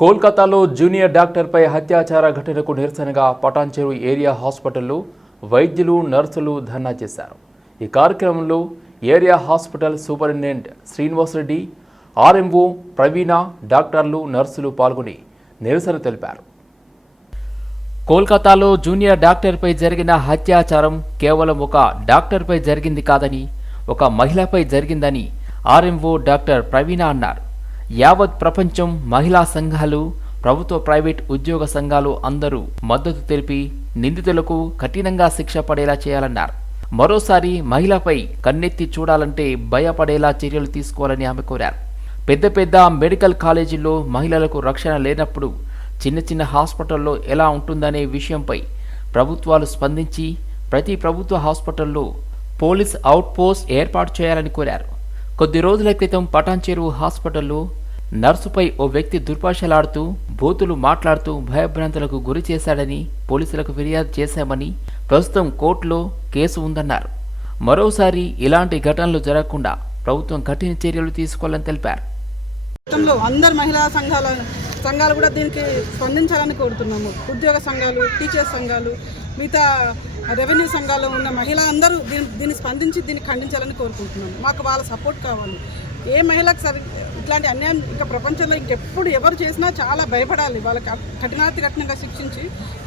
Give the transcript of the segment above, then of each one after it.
కోల్కతాలో జూనియర్ డాక్టర్పై హత్యాచార ఘటనకు నిరసనగా పటాన్చెరు ఏరియా హాస్పిటల్లో వైద్యులు నర్సులు ధర్నా చేశారు. ఈ కార్యక్రమంలో area hospital superintendent Srinivasareddy RMO Praveena డాక్టర్లు నర్సులు పాల్గొని నిరసన తెలిపారు. కోల్కతాలో జూనియర్ డాక్టర్పై జరిగిన హత్యాచారం కేవలం ఒక డాక్టర్పై జరిగింది కాదని ఒక మహిళపై జరిగిందని ఆర్ఎంఓ డాక్టర్ ప్రవీణ అన్నారు. యావత్ ప్రపంచం మహిళా సంఘాలు ప్రభుత్వ ప్రైవేట్ ఉద్యోగ సంఘాలు అందరూ మద్దతు తెలిపి నిందితులకు కఠినంగా శిక్ష పడేలా చేయాలన్నారు. మరోసారి మహిళపై కన్నెత్తి చూడాలంటే భయపడేలా చర్యలు తీసుకోవాలని ఆమె కోరారు. పెద్ద పెద్ద మెడికల్ కాలేజీల్లో మహిళలకు రక్షణ లేనప్పుడు చిన్న చిన్న హాస్పిటల్లో ఎలా ఉంటుందనే విషయంపై ప్రభుత్వాలు స్పందించి ప్రతి ప్రభుత్వ హాస్పిటల్లో పోలీస్ అవుట్పోస్ట్ ఏర్పాటు చేయాలని కోరారు. కొద్ది రోజుల క్రితం పటాన్చెరు హాస్పిటల్లో నర్సుపై ఓ వ్యక్తి దుర్భాషలాడుతూ బూతులు మాట్లాడుతూ భయభ్రాంతులకు గురి చేశాడని పోలీసులకు ఫిర్యాదు చేశామని ప్రస్తుతం కోర్టులో కేసు ఉందన్నారు. మరోసారి ఇలాంటి ఘటనలు జరగకుండా ప్రభుత్వం కఠిన చర్యలు తీసుకోవాలని తెలిపారు. గతంలో అందరు మహిళా సంఘాల సంఘాలు కూడా దీనికి స్పందించాలని కోరుతున్నాము. ఉద్యోగ సంఘాలు టీచర్స్ సంఘాలు మిగతా రెవెన్యూ సంఘాల్లో ఉన్న మహిళ అందరూ దీని దీన్ని స్పందించి దీన్ని ఖండించాలని కోరుకుంటున్నాను. మాకు వాళ్ళ సపోర్ట్ కావాలి. ఏ మహిళకు సరి ఇట్లాంటి అన్యాయం ఇంకా ప్రపంచంలో ఇంకెప్పుడు ఎవరు చేసినా చాలా భయపడాలి. వాళ్ళకి కఠినాతి కఠినంగా శిక్షించి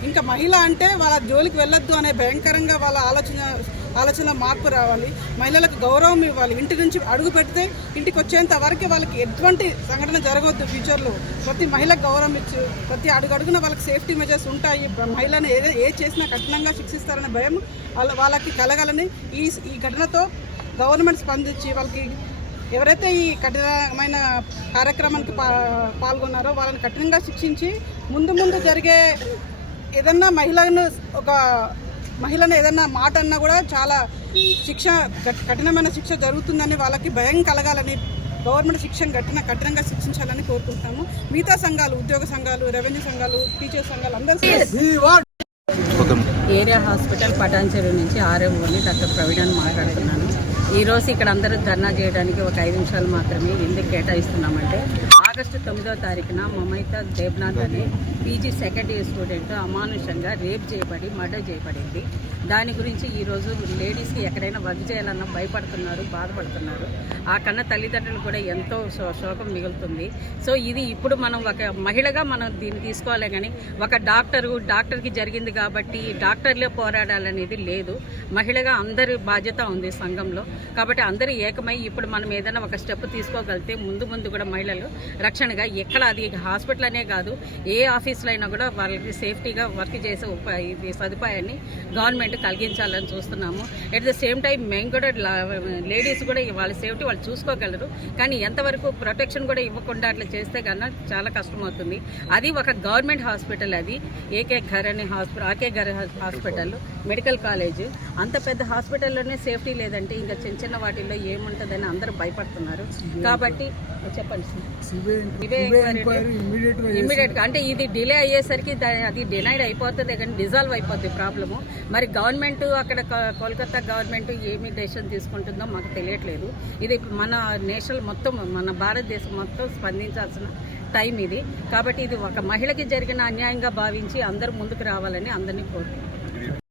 ఇంకా మహిళ అంటే వాళ్ళ జోలికి వెళ్ళొద్దు అనే భయంకరంగా వాళ్ళ ఆలోచన ఆలోచన మార్పు రావాలి. మహిళలకు గౌరవం ఇవ్వాలి. ఇంటి నుంచి అడుగు పెడితే ఇంటికి వచ్చేంత వరకే వాళ్ళకి ఎటువంటి సంఘటన జరగవద్దు ఫ్యూచర్లో. ప్రతి మహిళకు గౌరవం ఇచ్చి ప్రతి అడుగు అడుగున వాళ్ళకి సేఫ్టీ మెజర్స్ ఉంటాయి. మహిళను ఏదే ఏ చేసినా కఠినంగా శిక్షిస్తారనే భయం వాళ్ళ వాళ్ళకి కలగాలని ఈ ఈ ఘటనతో గవర్నమెంట్ స్పందించి వాళ్ళకి ఎవరైతే ఈ కఠినమైన కార్యక్రమానికి పా పాల్గొన్నారో వాళ్ళని కఠినంగా శిక్షించి ముందు ముందు జరిగే ఏదన్నా మహిళను ఒక మహిళను ఏదన్నా మాట అన్నా కూడా చాలా శిక్ష కఠ- కఠినమైన శిక్ష జరుగుతుందని వాళ్ళకి భయం కలగాలని గవర్నమెంట్ శిక్షణ కఠిన కఠినంగా శిక్షించాలని కోరుకుంటున్నాము. మిగతా సంఘాలు ఉద్యోగ సంఘాలు రెవెన్యూ సంఘాలు టీచర్ సంఘాలు అందరూ ఏరియా హాస్పిటల్ పటాన్చెరు నుంచి ఆర్ఎంఓని డాక్టర్ ప్రవీణ్ మాట్లాడుతున్నాను. ఈరోజు ఇక్కడ అందరూ ధర్నా చేయడానికి ఒక ఐదు నిమిషాలు మాత్రమే ఎందుకు కేటాయిస్తున్నామంటే ఆగస్టు తొమ్మిదో తారీఖున మమైత దేబ్నాథ్ అనే పీజీ సెకండ్ ఇయర్ స్టూడెంట్ అమానుషంగా రేప్ చేయబడి మర్డర్ చేయబడింది. దాని గురించి ఈరోజు లేడీస్కి ఎక్కడైనా వర్క్ చేయాలన్నా భయపడుతున్నారు బాధపడుతున్నారు. ఆ కన్న తల్లిదండ్రులు కూడా ఎంతో శో- శోకం మిగులుతుంది. సో ఇది ఇప్పుడు మనం ఒక మహిళగా మనం దీన్ని తీసుకోవాలి కానీ ఒక డాక్టరు డాక్టర్కి జరిగింది కాబట్టి డాక్టర్లే పోరాడాలనేది లేదు. మహిళగా అందరి బాధ్యత ఉంది సంఘంలో. కాబట్టి అందరూ ఏకమై ఇప్పుడు మనం ఏదైనా ఒక స్టెప్ తీసుకోగలిగితే ముందు ముందు కూడా మహిళలు రక్షణగా ఎక్కడ అది హాస్పిటల్ అనే కాదు ఏ ఆఫీస్లో అయినా కూడా వాళ్ళకి సేఫ్టీగా వర్క్ చేసే ఉప ఇది సదుపాయాన్ని గవర్నమెంట్ కలిగించాలని చూస్తున్నాము. ఎట్ ద సేమ్ టైం మేము కూడా లేడీస్ కూడా వాళ్ళ సేఫ్టీ వాళ్ళు చూసుకోగలరు. కానీ ఎంతవరకు ప్రొటెక్షన్ కూడా ఇవ్వకుండా అట్లా చేస్తే కన్నా చాలా కష్టమవుతుంది. అది ఒక గవర్నమెంట్ హాస్పిటల్ అది. ఏకే ఘర్ అనే హాస్పిటల్ ఆకే ఘర్ హాస్పిటల్ మెడికల్ కాలేజ్. అంత పెద్ద హాస్పిటల్లోనే సేఫ్టీ లేదంటే ఇంకా చిన్న చిన్న వాటిల్లో ఏముంటుందని అందరూ భయపడుతున్నారు. కాబట్టి చెప్పండి ఇమీడియట్గా అంటే ఇది డిలే అయ్యేసరికి అది డినైడ్ అయిపోతుంది కానీ డిజాల్వ్ అయిపోతుంది ప్రాబ్లము మరి గవర్నమెంట్ అక్కడ కోల్కతా గవర్నమెంట్ ఏమి డెసిషన్ తీసుకుంటుందో మాకు తెలియట్లేదు. ఇది మన నేషనల్ మొత్తం మన భారతదేశం మొత్తం స్పందించాల్సిన టైం ఇది. కాబట్టి ఇది ఒక మహిళకి జరిగిన అన్యాయంగా భావించి అందరూ ముందుకు రావాలని అందరినీ కోరుకుంటున్నాను